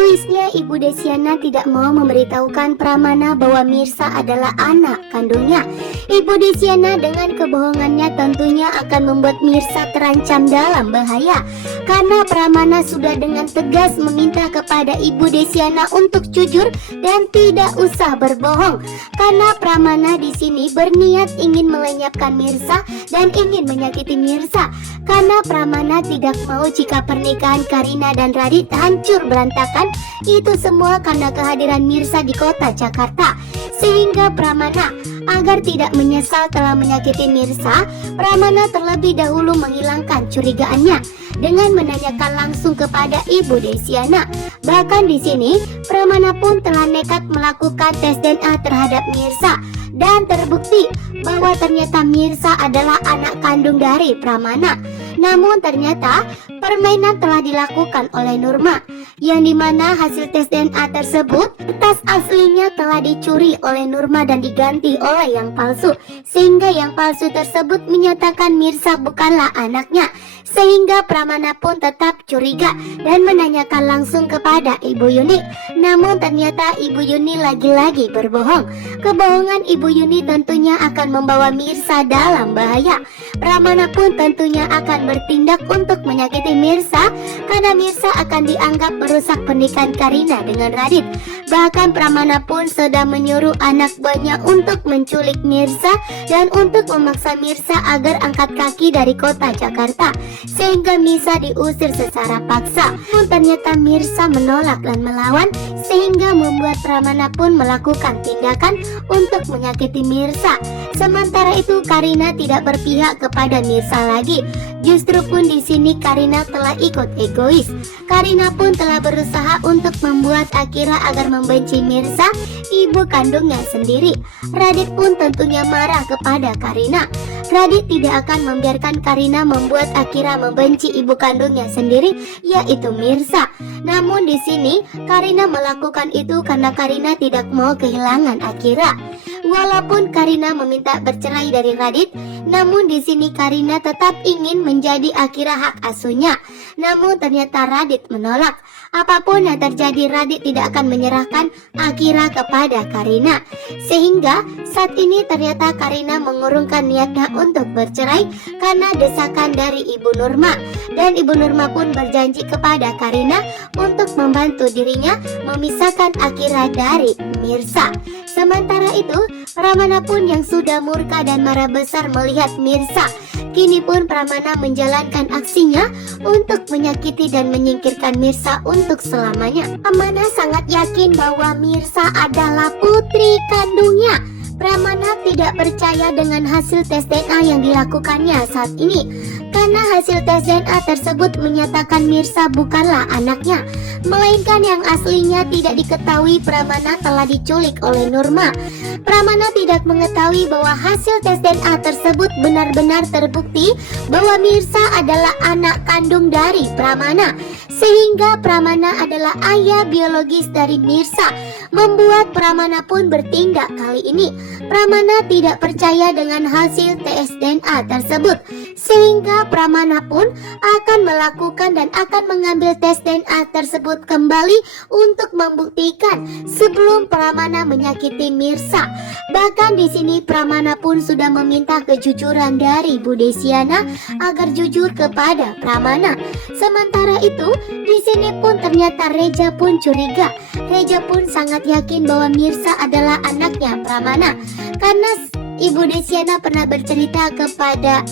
Egoisnya Ibu Desyana tidak mau memberitahukan Pramana bahwa Mirsa adalah anak kandungnya. Ibu Desyana dengan kebohongannya tentunya akan membuat Mirsa terancam dalam bahaya. Karena Pramana sudah dengan tegas meminta kepada Ibu Desyana untuk jujur dan tidak usah berbohong. Karena Pramana di sini berniat ingin melenyapkan Mirsa dan ingin menyakiti Mirsa. Karena Pramana tidak mau jika pernikahan Karina dan Radit hancur berantakan. Itu semua karena kehadiran Mirsa di kota Jakarta. Sehingga Pramana agar tidak menyesal telah menyakiti Mirsa, Pramana terlebih dahulu menghilangkan curigaannya dengan menanyakan langsung kepada Ibu Desyana. Bahkan di sini Pramana pun telah nekat melakukan tes DNA terhadap Mirsa dan terbukti bahwa ternyata Mirsa adalah anak kandung dari Pramana. Namun ternyata permainan telah dilakukan oleh Nurma, yang dimana hasil tes DNA tersebut tas aslinya telah dicuri oleh Nurma dan diganti oleh yang palsu, sehingga yang palsu tersebut menyatakan Mirsa bukanlah anaknya. Sehingga Pramana pun tetap curiga dan menanyakan langsung kepada Ibu Yuni. Namun ternyata Ibu Yuni lagi-lagi berbohong. Kebohongan Ibu Yuni tentunya akan membawa Mirsa dalam bahaya. Pramana pun tentunya akan bertindak untuk menyakiti Mirsa, karena Mirsa akan dianggap merusak pernikahan Karina dengan Radit. Bahkan Pramana pun sedang menyuruh anak buahnya untuk menculik Mirsa dan untuk memaksa Mirsa agar angkat kaki dari kota Jakarta, sehingga Mirsa diusir secara paksa. Namun ternyata Mirsa menolak dan melawan, sehingga membuat Pramana pun melakukan tindakan untuk menyakiti Mirsa. Sementara itu Karina tidak berpihak kepada Mirsa lagi. Justru pun di sini Karina telah ikut egois. Karina pun telah berusaha untuk membuat Akira agar membenci Mirsa, ibu kandungnya sendiri. Radit pun tentunya marah kepada Karina. Radit tidak akan membiarkan Karina membuat Akira membenci ibu kandungnya sendiri, yaitu Mirsa. Namun di sini Karina melakukan itu karena Karina tidak mau kehilangan Akira. Walaupun Karina meminta bercerai dari Radit, namun di sini Karina tetap ingin menjadi Akira hak asuhnya. Namun ternyata Radit menolak. Apapun yang terjadi, Radit tidak akan menyerahkan Akira kepada Karina. Sehingga saat ini ternyata Karina mengurungkan niatnya untuk bercerai karena desakan dari Ibu Nurma. Dan Ibu Nurma pun berjanji kepada Karina untuk membantu dirinya memisahkan Akira dari Mirsa. Sementara itu Pramana pun yang sudah murka dan marah besar melihat Mirsa. Kini pun Pramana menjalankan aksinya untuk menyakiti dan menyingkirkan Mirsa untuk selamanya. Pramana sangat yakin bahwa Mirsa adalah putri kandungnya. Pramana tidak percaya dengan hasil tes DNA yang dilakukannya saat ini, karena hasil tes DNA tersebut menyatakan Mirsa bukanlah anaknya, melainkan yang aslinya tidak diketahui Pramana telah diculik oleh Nurma. Pramana tidak mengetahui bahwa hasil tes DNA tersebut benar-benar terbukti bahwa Mirsa adalah anak kandung dari Pramana, sehingga Pramana adalah ayah biologis dari Mirsa. Membuat Pramana pun bertindak kali ini. Pramana tidak percaya dengan hasil tes DNA tersebut, sehingga Pramana pun akan melakukan dan akan mengambil tes DNA tersebut kembali untuk membuktikan sebelum Pramana menyakiti Mirsa. Bahkan di sini Pramana pun sudah meminta kejujuran dari Bu Desyana agar jujur kepada Pramana. Sementara itu di sini pun ternyata Reja pun curiga. Reja pun sangat yakin bahwa Mirsa adalah anaknya Pramana, karena Ibu Desyana pernah bercerita kepada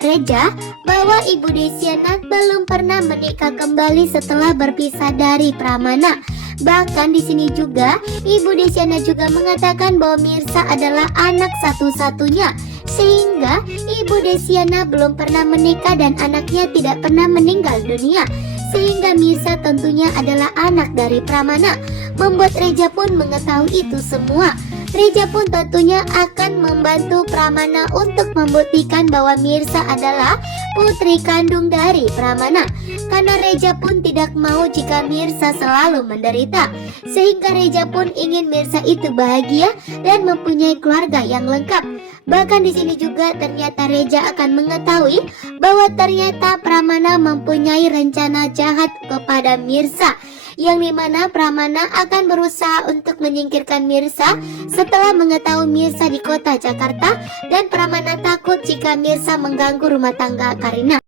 Reja bahwa Ibu Desyana belum pernah menikah kembali setelah berpisah dari Pramana. Bahkan di sini juga Ibu Desyana juga mengatakan bahwa Mirsa adalah anak satu-satunya, sehingga Ibu Desyana belum pernah menikah dan anaknya tidak pernah meninggal dunia, sehingga Mirsa tentunya adalah anak dari Pramana. Membuat Reja pun mengetahui itu semua. Reja pun tentunya akan membantu Pramana untuk membuktikan bahwa Mirsa adalah putri kandung dari Pramana, karena Reja pun tidak mau jika Mirsa selalu menderita, sehingga Reja pun ingin Mirsa itu bahagia dan mempunyai keluarga yang lengkap. Bahkan di sini juga ternyata Reja akan mengetahui bahwa ternyata Pramana mempunyai rencana jahat kepada Mirsa. yang dimana Pramana akan berusaha untuk menyingkirkan Mirsa setelah mengetahui Mirsa di kota Jakarta dan Pramana takut jika Mirsa mengganggu rumah tangga Karina.